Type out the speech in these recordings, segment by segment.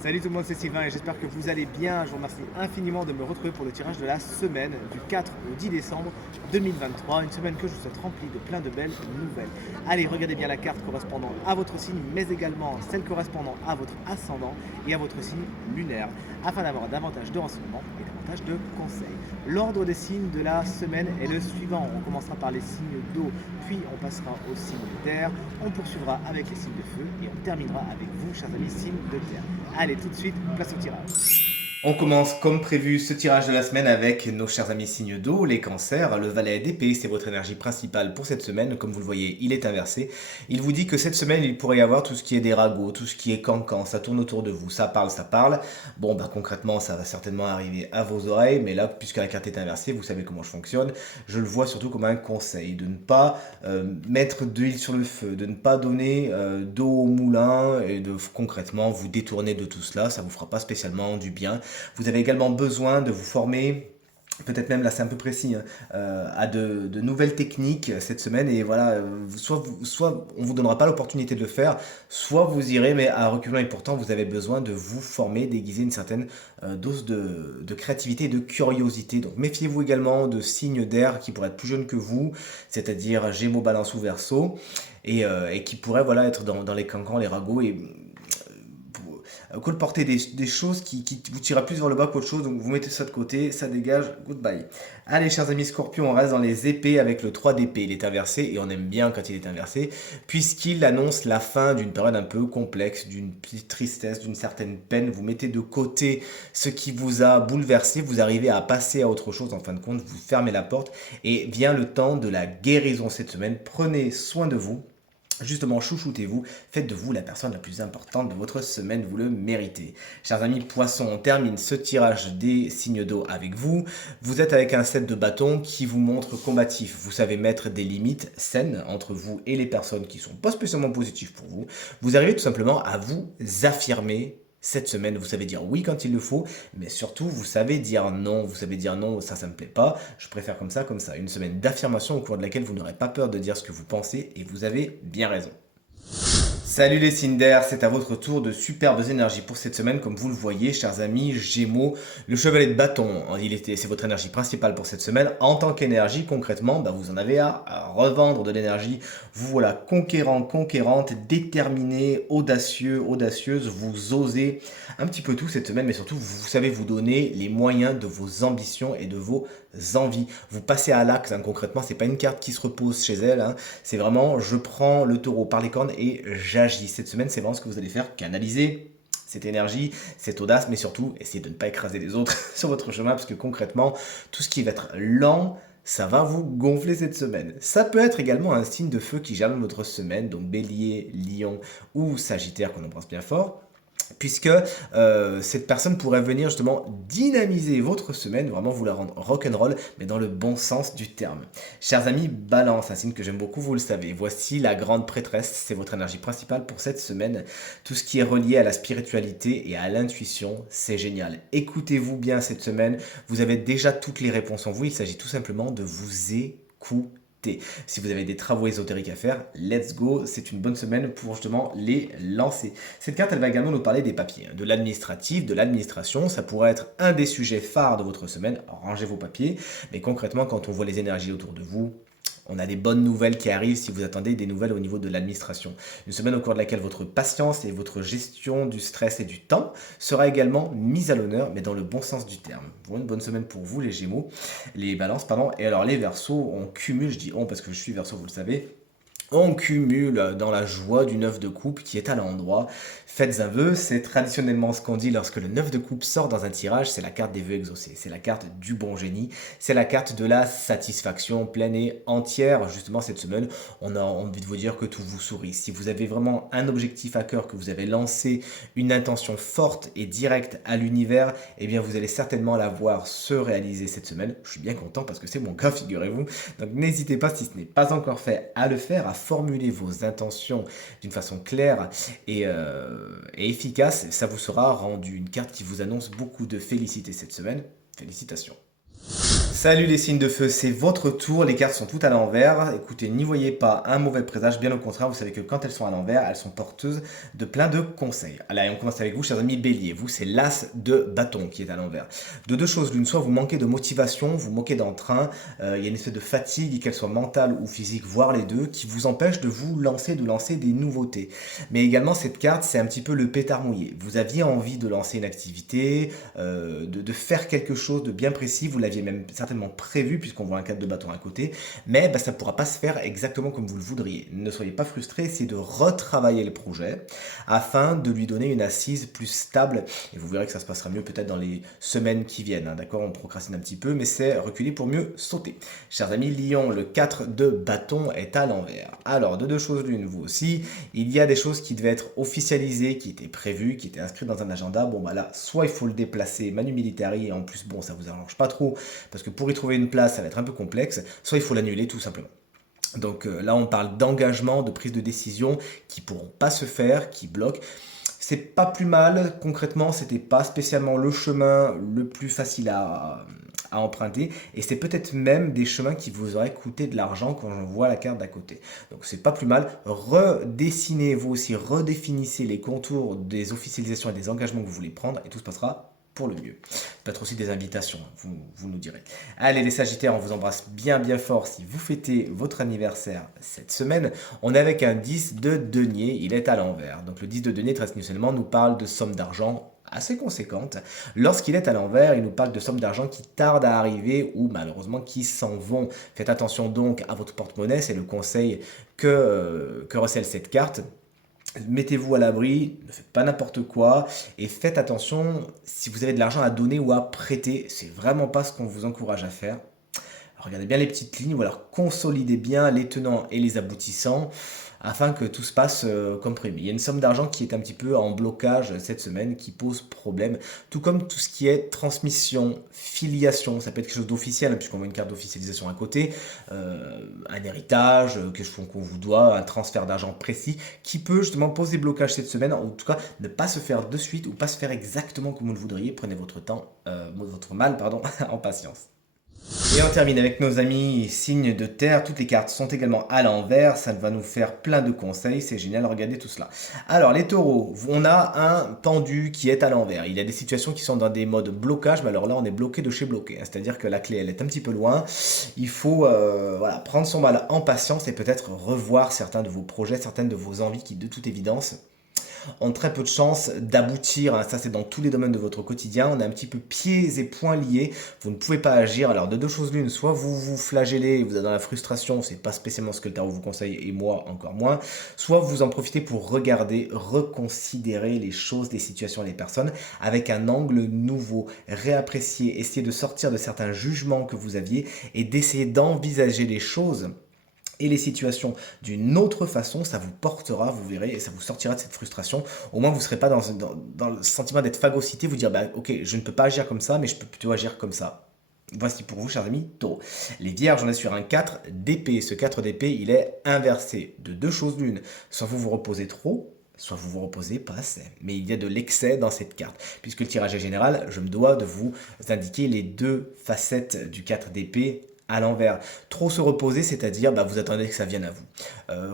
Salut tout le monde, c'est Sylvain et j'espère que vous allez bien. Je vous remercie infiniment de me retrouver pour le tirage de la semaine du 4 au 10 décembre 2023. Une semaine que je vous souhaite remplie de plein de belles nouvelles. Allez, regardez bien la carte correspondant à votre signe, mais également celle correspondant à votre ascendant et à votre signe lunaire, afin d'avoir davantage de renseignements et davantage de conseils. L'ordre des signes de la semaine est le suivant. On commencera par les signes d'eau, puis on passera aux signes de terre, on poursuivra avec les signes de feu et on terminera avec vous, chers amis, signes de terre. Allez, tout de suite, place au tirage. On commence comme prévu ce tirage de la semaine avec nos chers amis signes d'eau, les cancers. Le valet d'épée, c'est votre énergie principale pour cette semaine. Comme vous le voyez, il est inversé. Il vous dit que cette semaine, il pourrait y avoir tout ce qui est des ragots, tout ce qui est cancan, ça tourne autour de vous, ça parle, ça parle. Bon, bah concrètement, ça va certainement arriver à vos oreilles, mais là, puisque la carte est inversée, vous savez comment je fonctionne. Je le vois surtout comme un conseil, de ne pas mettre d'huile sur le feu, de ne pas donner d'eau au moulin et de concrètement vous détourner de tout cela. Ça vous fera pas spécialement du bien. Vous avez également besoin de vous former, peut-être même là c'est un peu précis, hein, à de nouvelles techniques cette semaine. Et voilà, soit on vous donnera pas l'opportunité de le faire, soit vous irez, mais à reculons. Et pourtant, vous avez besoin de vous former, d'aiguiser une certaine dose de créativité et de curiosité. Donc méfiez-vous également de signes d'air qui pourraient être plus jeunes que vous, c'est-à-dire Gémeaux, Balance ou Verseau, et qui pourraient voilà, être dans les cancans, les ragots, et colporter des choses qui vous tirent plus vers le bas qu'autre chose. Donc vous mettez ça de côté, ça dégage, goodbye. Allez, chers amis Scorpions, on reste dans les épées avec le 3 d'épée. Il est inversé et on aime bien quand il est inversé, puisqu'il annonce la fin d'une période un peu complexe, d'une petite tristesse, d'une certaine peine. Vous mettez de côté ce qui vous a bouleversé, vous arrivez à passer à autre chose. En fin de compte, vous fermez la porte et vient le temps de la guérison cette semaine. Prenez soin de vous. Justement, chouchoutez-vous, faites de vous la personne la plus importante de votre semaine, vous le méritez. Chers amis poissons, on termine ce tirage des signes d'eau avec vous. Vous êtes avec un set de bâtons qui vous montre combatif. Vous savez mettre des limites saines entre vous et les personnes qui sont pas spécialement positives pour vous. Vous arrivez tout simplement à vous affirmer. Cette semaine, vous savez dire oui quand il le faut, mais surtout, vous savez dire non. Vous savez dire non, ça me plaît pas, je préfère comme ça, comme ça. Une semaine d'affirmation au cours de laquelle vous n'aurez pas peur de dire ce que vous pensez, et vous avez bien raison. Salut les signes d'air, c'est à votre tour de superbes énergies pour cette semaine. Comme vous le voyez, chers amis Gémeaux, le chevalier de bâton, c'est votre énergie principale pour cette semaine. En tant qu'énergie, concrètement, vous en avez à revendre de l'énergie. Vous voilà conquérant, conquérante, déterminé, audacieux, audacieuse. Vous osez un petit peu tout cette semaine, mais surtout, vous savez vous donner les moyens de vos ambitions et de vos envies. Vous passez à l'acte, hein, concrètement, c'est pas une carte qui se repose chez elle, hein. C'est vraiment, je prends le taureau par les cornes et j'agis. Cette semaine, c'est vraiment ce que vous allez faire, canaliser cette énergie, cette audace, mais surtout, essayez de ne pas écraser les autres sur votre chemin, parce que concrètement, tout ce qui va être lent, ça va vous gonfler cette semaine. Ça peut être également un signe de feu qui jalonne votre semaine, donc Bélier, Lion ou Sagittaire qu'on embrasse bien fort, puisque cette personne pourrait venir justement dynamiser votre semaine, vraiment vous la rendre rock'n'roll, mais dans le bon sens du terme. Chers amis, Balance, un signe que j'aime beaucoup, vous le savez. Voici la grande prêtresse, c'est votre énergie principale pour cette semaine. Tout ce qui est relié à la spiritualité et à l'intuition, c'est génial. Écoutez-vous bien cette semaine, vous avez déjà toutes les réponses en vous, il s'agit tout simplement de vous écouter. Si vous avez des travaux ésotériques à faire, let's go, c'est une bonne semaine pour justement les lancer. Cette carte, elle va également nous parler des papiers, de l'administratif, de l'administration. Ça pourrait être un des sujets phares de votre semaine. Rangez vos papiers, mais concrètement, quand on voit les énergies autour de vous, on a des bonnes nouvelles qui arrivent si vous attendez des nouvelles au niveau de l'administration. Une semaine au cours de laquelle votre patience et votre gestion du stress et du temps sera également mise à l'honneur, mais dans le bon sens du terme. Une bonne semaine pour vous les Gémeaux, les Balances, pardon. Et alors les Verseaux, on cumule, je dis on parce que je suis Verseau, vous le savez. On cumule dans la joie du 9 de coupe qui est à l'endroit. Faites un vœu, c'est traditionnellement ce qu'on dit lorsque le 9 de coupe sort dans un tirage, c'est la carte des vœux exaucés, c'est la carte du bon génie, c'est la carte de la satisfaction pleine et entière. Justement cette semaine, on a envie de vous dire que tout vous sourit. Si vous avez vraiment un objectif à cœur, que vous avez lancé une intention forte et directe à l'univers, eh bien vous allez certainement la voir se réaliser cette semaine. Je suis bien content parce que c'est mon cas, figurez-vous. Donc n'hésitez pas, si ce n'est pas encore fait, à le faire, à formuler vos intentions d'une façon claire et efficace. Ça vous sera rendu une carte qui vous annonce beaucoup de félicité cette semaine. Félicitations. Salut les signes de feu, c'est votre tour, les cartes sont toutes à l'envers. Écoutez, n'y voyez pas un mauvais présage, bien au contraire, vous savez que quand elles sont à l'envers, elles sont porteuses de plein de conseils. Allez, on commence avec vous, chers amis bélier. Vous, c'est l'as de bâton qui est à l'envers. De deux choses l'une, soit vous manquez de motivation, vous manquez d'entrain, il y a une espèce de fatigue, qu'elle soit mentale ou physique, voire les deux, qui vous empêche de vous lancer, de lancer des nouveautés. Mais également, cette carte, c'est un petit peu le pétard mouillé. Vous aviez envie de lancer une activité, de faire quelque chose de bien précis, vous l'aviez même certainement prévu puisqu'on voit un cadre de bâton à côté, mais ça ne pourra pas se faire exactement comme vous le voudriez. Ne soyez pas frustrés, essayez de retravailler le projet afin de lui donner une assise plus stable et vous verrez que ça se passera mieux peut-être dans les semaines qui viennent. Hein, d'accord, on procrastine un petit peu, mais c'est reculer pour mieux sauter. Chers amis Lion, le 4 de bâton est à l'envers. Alors, de deux choses l'une, vous aussi, il y a des choses qui devaient être officialisées, qui étaient prévues, qui étaient inscrites dans un agenda. Bon, là, soit il faut le déplacer manu militari et en plus, bon, ça vous arrange pas trop parce que pour y trouver une place, ça va être un peu complexe, soit il faut l'annuler tout simplement. Donc là, on parle d'engagement, de prise de décision qui pourront pas se faire, qui bloquent. C'est pas plus mal, concrètement, c'était pas spécialement le chemin le plus facile à emprunter, et c'est peut-être même des chemins qui vous auraient coûté de l'argent quand on voit la carte d'à côté. Donc c'est pas plus mal, redessinez vous aussi, redéfinissez les contours des officialisations et des engagements que vous voulez prendre, et tout se passera pour le mieux. Peut-être aussi des invitations, vous nous direz. Allez les Sagittaires, on vous embrasse bien fort si vous fêtez votre anniversaire cette semaine. On est avec un 10 de denier, il est à l'envers. Donc le 10 de denier traditionnellement nous parle de sommes d'argent assez conséquentes. Lorsqu'il est à l'envers, il nous parle de sommes d'argent qui tardent à arriver ou malheureusement qui s'en vont. Faites attention donc à votre porte-monnaie, c'est le conseil que recèle cette carte. Mettez-vous à l'abri, ne faites pas n'importe quoi et faites attention si vous avez de l'argent à donner ou à prêter. C'est vraiment pas ce qu'on vous encourage à faire. Regardez bien les petites lignes ou alors consolidez bien les tenants et les aboutissants afin que tout se passe comme prévu. Il y a une somme d'argent qui est un petit peu en blocage cette semaine qui pose problème, tout comme tout ce qui est transmission, filiation, ça peut être quelque chose d'officiel hein, puisqu'on voit une carte d'officialisation à côté, un héritage, quelque chose qu'on vous doit, un transfert d'argent précis qui peut justement poser blocage cette semaine, en tout cas ne pas se faire de suite ou pas se faire exactement comme vous le voudriez, prenez votre temps, votre mal pardon, en patience. Et on termine avec nos amis signes de terre. Toutes les cartes sont également à l'envers. Ça va nous faire plein de conseils. C'est génial, regardez tout cela. Alors les taureaux, on a un pendu qui est à l'envers. Il y a des situations qui sont dans des modes blocage. Mais alors là, on est bloqué de chez bloqué. C'est-à-dire que la clé, elle est un petit peu loin. Il faut prendre son mal en patience et peut-être revoir certains de vos projets, certaines de vos envies qui, de toute évidence, ont très peu de chances d'aboutir, hein. Ça c'est dans tous les domaines de votre quotidien, on est un petit peu pieds et poings liés, vous ne pouvez pas agir, alors de deux choses l'une, soit vous vous flagellez, vous êtes dans la frustration, c'est pas spécialement ce que le tarot vous conseille et moi encore moins, soit vous en profitez pour regarder, reconsidérer les choses, les situations, les personnes avec un angle nouveau, réapprécier, essayer de sortir de certains jugements que vous aviez et d'essayer d'envisager les choses et les situations d'une autre façon, ça vous portera, vous verrez, et ça vous sortira de cette frustration. Au moins, vous ne serez pas dans le sentiment d'être phagocyté, vous dire, ok, je ne peux pas agir comme ça, mais je peux plutôt agir comme ça. Voici pour vous, chers amis, taureau. Les vierges, on est sur un 4 d'épée. Ce 4 d'épée, il est inversé. De deux choses l'une, soit vous vous reposez trop, soit vous vous reposez pas assez. Mais il y a de l'excès dans cette carte. Puisque le tirage est général, je me dois de vous indiquer les deux facettes du 4 d'épée à l'envers. Trop se reposer, c'est-à-dire vous attendez que ça vienne à vous.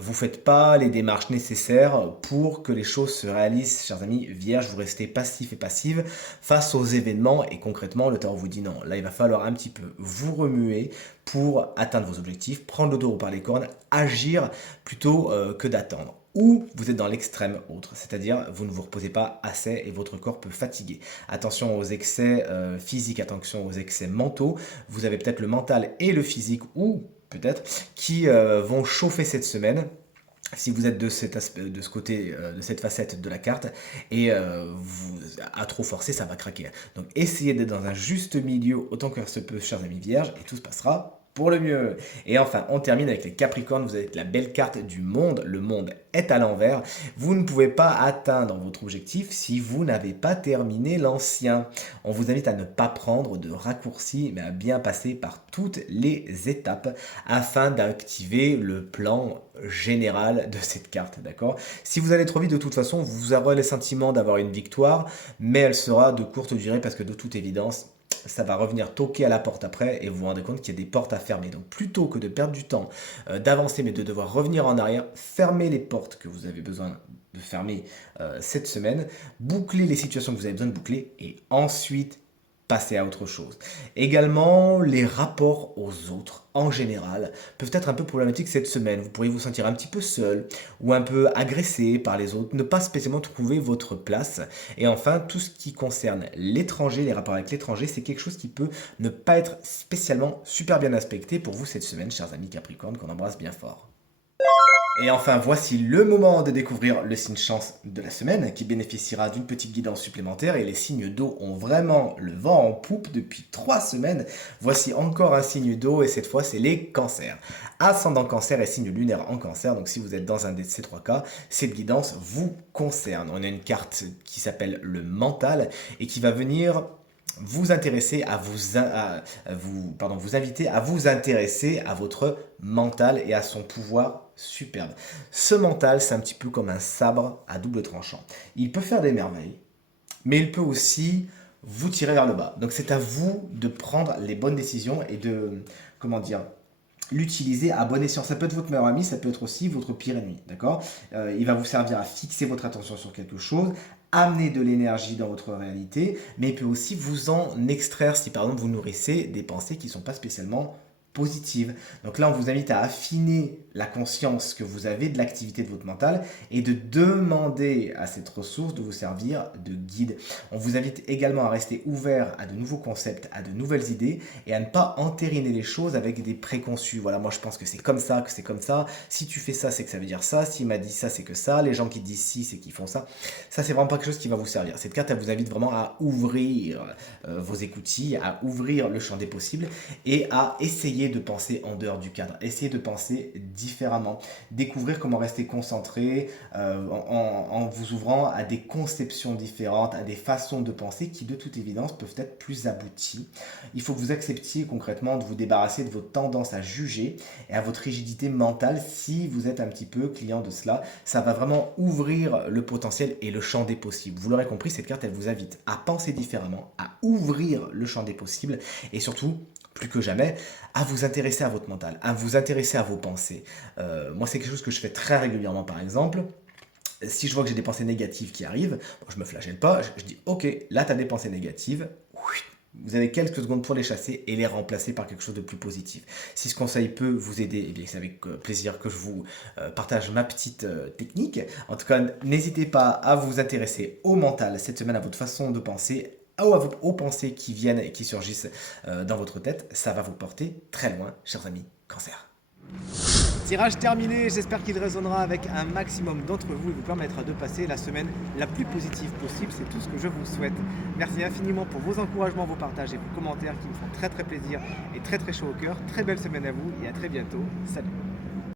Vous ne faites pas les démarches nécessaires pour que les choses se réalisent, chers amis vierges, vous restez passifs et passives face aux événements et concrètement le tarot vous dit non, là il va falloir un petit peu vous remuer pour atteindre vos objectifs, prendre le taureau par les cornes, agir plutôt que d'attendre. Ou vous êtes dans l'extrême autre, c'est-à-dire vous ne vous reposez pas assez et votre corps peut fatiguer. Attention aux excès physiques, attention aux excès mentaux, vous avez peut-être le mental et le physique ou peut-être qui vont chauffer cette semaine si vous êtes de cet aspect, de ce côté, de cette facette de la carte, et à trop forcer, ça va craquer. Donc essayez d'être dans un juste milieu autant que se peut, chers amis vierges, et tout se passera pour le mieux. Et enfin, on termine avec les Capricornes. Vous avez la belle carte du monde. Le monde est à l'envers. Vous ne pouvez pas atteindre votre objectif si vous n'avez pas terminé l'ancien. On vous invite à ne pas prendre de raccourcis, mais à bien passer par toutes les étapes afin d'activer le plan général de cette carte, d'accord? Si vous allez trop vite, de toute façon, vous aurez le sentiment d'avoir une victoire, mais elle sera de courte durée parce que de toute évidence, ça va revenir toquer à la porte après et vous vous rendez compte qu'il y a des portes à fermer. Donc plutôt que de perdre du temps, d'avancer, mais de devoir revenir en arrière, fermez les portes que vous avez besoin de fermer cette semaine, bouclez les situations que vous avez besoin de boucler et ensuite passer à autre chose. Également, les rapports aux autres, en général, peuvent être un peu problématiques cette semaine. Vous pourriez vous sentir un petit peu seul ou un peu agressé par les autres, ne pas spécialement trouver votre place. Et enfin, tout ce qui concerne l'étranger, les rapports avec l'étranger, c'est quelque chose qui peut ne pas être spécialement super bien aspecté pour vous cette semaine, chers amis Capricorne, qu'on embrasse bien fort. Et enfin, voici le moment de découvrir le signe chance de la semaine qui bénéficiera d'une petite guidance supplémentaire et les signes d'eau ont vraiment le vent en poupe depuis 3 semaines. Voici encore un signe d'eau et cette fois c'est les cancers. Ascendant cancer et signe lunaire en cancer, donc si vous êtes dans un de ces 3 cas, cette guidance vous concerne. On a une carte qui s'appelle le mental et qui va venir vous intéresser à vous inviter à vous intéresser à votre mental et à son pouvoir superbe. Ce mental, c'est un petit peu comme un sabre à double tranchant. Il peut faire des merveilles, mais il peut aussi vous tirer vers le bas. Donc c'est à vous de prendre les bonnes décisions et de, l'utiliser à bon escient. Ça peut être votre meilleur ami, ça peut être aussi votre pire ennemi, d'accord? Il va vous servir à fixer votre attention sur quelque chose, amener de l'énergie dans votre réalité, mais il peut aussi vous en extraire si par exemple vous nourrissez des pensées qui ne sont pas spécialement positives. Donc là, on vous invite à affiner la conscience que vous avez de l'activité de votre mental et de demander à cette ressource de vous servir de guide. On vous invite également à rester ouvert à de nouveaux concepts, à de nouvelles idées et à ne pas entériner les choses avec des préconçus. Voilà, moi je pense que c'est comme ça, que c'est comme ça. Si tu fais ça, c'est que ça veut dire ça. S'il m'a dit ça, c'est que ça. Les gens qui disent si, c'est qu'ils font ça. Ça, c'est vraiment pas quelque chose qui va vous servir. Cette carte, elle vous invite vraiment à ouvrir vos écoutilles, à ouvrir le champ des possibles et à essayer de penser en dehors du cadre, essayer de penser différemment, découvrir comment rester concentré en vous ouvrant à des conceptions différentes, à des façons de penser qui de toute évidence peuvent être plus abouties. Il faut que vous acceptiez concrètement de vous débarrasser de votre tendance à juger et à votre rigidité mentale si vous êtes un petit peu client de cela. Ça va vraiment ouvrir le potentiel et le champ des possibles. Vous l'aurez compris, cette carte, elle vous invite à penser différemment, à ouvrir le champ des possibles et surtout, plus que jamais, à vous intéresser à votre mental, à vous intéresser à vos pensées. Moi, c'est quelque chose que je fais très régulièrement, par exemple. Si je vois que j'ai des pensées négatives qui arrivent, bon, je ne me flagelle pas, je dis « Ok, là, tu as des pensées négatives. » Vous avez quelques secondes pour les chasser et les remplacer par quelque chose de plus positif. Si ce conseil peut vous aider, eh bien c'est avec plaisir que je vous partage ma petite technique. En tout cas, n'hésitez pas à vous intéresser au mental cette semaine, à votre façon de penser, aux pensées qui viennent et qui surgissent dans votre tête. Ça va vous porter très loin, chers amis Cancer. Tirage terminé, j'espère qu'il résonnera avec un maximum d'entre vous et vous permettra de passer la semaine la plus positive possible, c'est tout ce que je vous souhaite. Merci infiniment pour vos encouragements, vos partages et vos commentaires qui me font très plaisir et très chaud au cœur. Très belle semaine à vous et à très bientôt. Salut!